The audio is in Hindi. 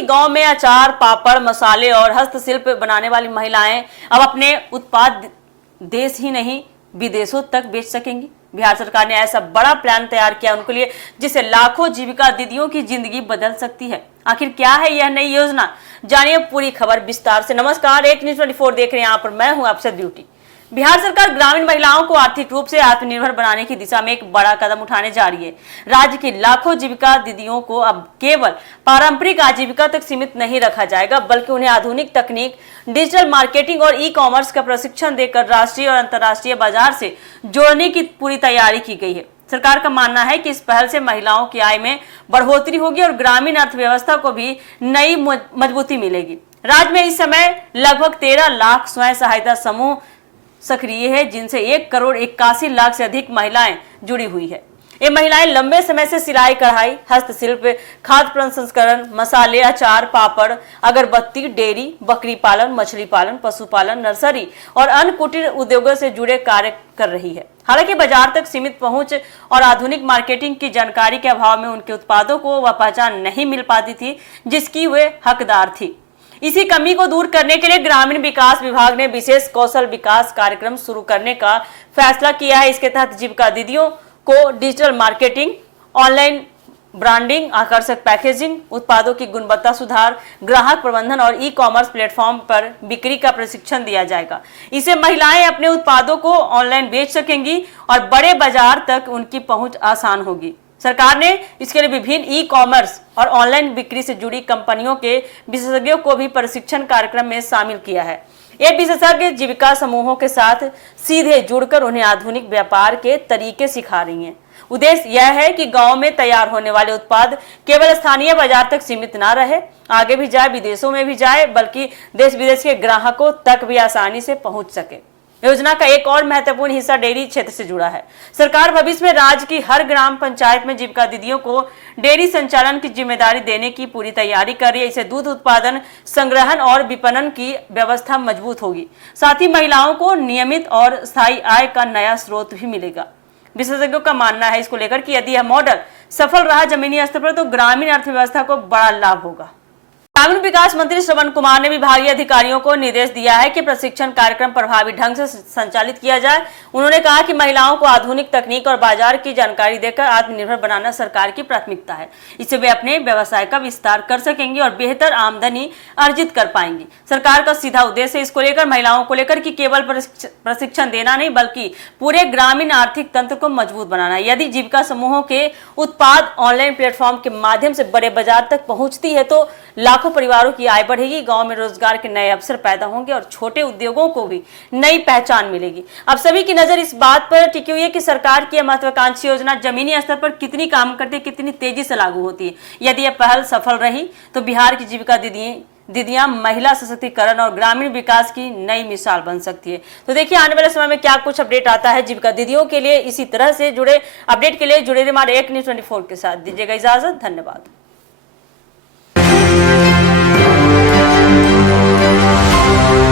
गांव में अचार, पापड़, मसाले और हस्तशिल्प बनाने वाली महिलाएं अब अपने उत्पाद देश ही नहीं विदेशों तक बेच सकेंगी। बिहार सरकार ने ऐसा बड़ा प्लान तैयार किया उनके लिए, जिससे लाखों जीविका दीदियों की जिंदगी बदल सकती है। आखिर क्या है यह नई योजना, जानिए पूरी खबर विस्तार से। नमस्कार, एक न्यूज़ 24 देख रहे हैं, यहाँ पर मैं हूं आपसे ड्यूटी। बिहार सरकार ग्रामीण महिलाओं को आर्थिक रूप से आत्मनिर्भर बनाने की दिशा में एक बड़ा कदम उठाने जा रही है। राज्य की लाखों जीविका दीदियों को अब केवल पारंपरिक आजीविका तक सीमित नहीं रखा जाएगा, बल्कि उन्हें आधुनिक तकनीक, डिजिटल मार्केटिंग और ई कॉमर्स का प्रशिक्षण देकर राष्ट्रीय और अंतर्राष्ट्रीय बाजार से जोड़ने की पूरी तैयारी की गई है। सरकार का मानना है कि इस पहल से महिलाओं की आय में बढ़ोतरी होगी और ग्रामीण अर्थव्यवस्था को भी नई मजबूती मिलेगी। राज्य में इस समय लगभग 13 लाख स्वयं सहायता समूह सक्रिय है, जिनसे 1,81,00,000 से अधिक महिलाएं जुड़ी हुई है। ये महिलाएं लंबे समय से सिलाई, कढ़ाई, हस्तशिल्प, खाद्य प्रसंस्करण, मसाले, अचार, पापड़, अगरबत्ती, डेयरी, बकरी पालन, मछली पालन, पशुपालन, नर्सरी और अन्य कुटीर उद्योगों से जुड़े कार्य कर रही है। हालांकि बाजार तक सीमित पहुंच और आधुनिक मार्केटिंग की जानकारी के अभाव में उनके उत्पादों को वह पहचान नहीं मिल पाती थी जिसकी वे हकदार थी। इसी कमी को दूर करने के लिए ग्रामीण विकास विभाग ने विशेष कौशल विकास कार्यक्रम शुरू करने का फैसला किया है। इसके तहत जीविका दीदियों को डिजिटल मार्केटिंग, ऑनलाइन ब्रांडिंग, आकर्षक पैकेजिंग, उत्पादों की गुणवत्ता सुधार, ग्राहक प्रबंधन और ई कॉमर्स प्लेटफॉर्म पर बिक्री का प्रशिक्षण दिया जाएगा। इससे महिलाएं अपने उत्पादों को ऑनलाइन बेच सकेंगी और बड़े बाजार तक उनकी पहुंच आसान होगी। सरकार ने इसके लिए विभिन्न ई कॉमर्स और ऑनलाइन बिक्री से जुड़ी कंपनियों के विशेषज्ञों को भी प्रशिक्षण कार्यक्रम में शामिल किया है। ये विशेषज्ञ जीविका समूहों के साथ सीधे जुड़कर उन्हें आधुनिक व्यापार के तरीके सिखा रही हैं। उद्देश्य यह है कि गांव में तैयार होने वाले उत्पाद केवल स्थानीय बाजार तक सीमित न रहे, आगे भी जाए, विदेशों में भी जाए, बल्कि देश विदेश के ग्राहकों तक भी आसानी से पहुंच सके। योजना का एक और महत्वपूर्ण हिस्सा डेयरी क्षेत्र से जुड़ा है। सरकार भविष्य में राज्य की हर ग्राम पंचायत में जीविका दीदियों को डेयरी संचालन की जिम्मेदारी देने की पूरी तैयारी कर रही है। इससे दूध उत्पादन, संग्रहण और विपणन की व्यवस्था मजबूत होगी। साथ ही महिलाओं को नियमित और स्थायी आय का नया स्रोत भी मिलेगा। विशेषज्ञों का मानना है इसको लेकर कि यदि यह मॉडल सफल रहा जमीनी स्तर पर, तो ग्रामीण अर्थव्यवस्था को बड़ा लाभ होगा। ग्रामीण विकास मंत्री श्रवण कुमार ने विभागीय अधिकारियों को निर्देश दिया है कि प्रशिक्षण कार्यक्रम प्रभावी ढंग से संचालित किया जाए। उन्होंने कहा कि महिलाओं को आधुनिक तकनीक और बाजार की जानकारी देकर आत्मनिर्भर बनाना सरकार की प्राथमिकता है। इससे वे अपने व्यवसाय का विस्तार कर सकेंगी और बेहतर आमदनी अर्जित कर पाएंगी। सरकार का सीधा उद्देश्य इसको लेकर महिलाओं को लेकर कि केवल प्रशिक्षण देना नहीं, बल्कि पूरे ग्रामीण आर्थिक तंत्र को मजबूत बनाना है। यदि जीविका समूहों के उत्पाद ऑनलाइन प्लेटफॉर्म के माध्यम से बड़े बाजार तक पहुंचती है तो लाखों परिवारों की आय बढ़ेगी, गांव में रोजगार के नए अवसर पैदा होंगे और छोटे उद्योगों को भी नई पहचान मिलेगी। अब सभी की नजर इस बात पर टिकी हुई है कि सरकार की महत्वाकांक्षी योजना जमीनी स्तर पर कितनी काम करती है, कितनी तेजी से लागू होती है। यदि यह पहल सफल रही तो बिहार की जीविका दीदियां महिला सशक्तिकरण और ग्रामीण विकास की नई मिसाल बन सकती है। तो देखिए आने वाले समय में क्या कुछ अपडेट आता है जीविका दीदियों के लिए। इसी तरह से जुड़े अपडेट के लिए जुड़े रहिए हमारे एक न्यूज़ 24 के साथ। दीजिएगा इजाजत, धन्यवाद।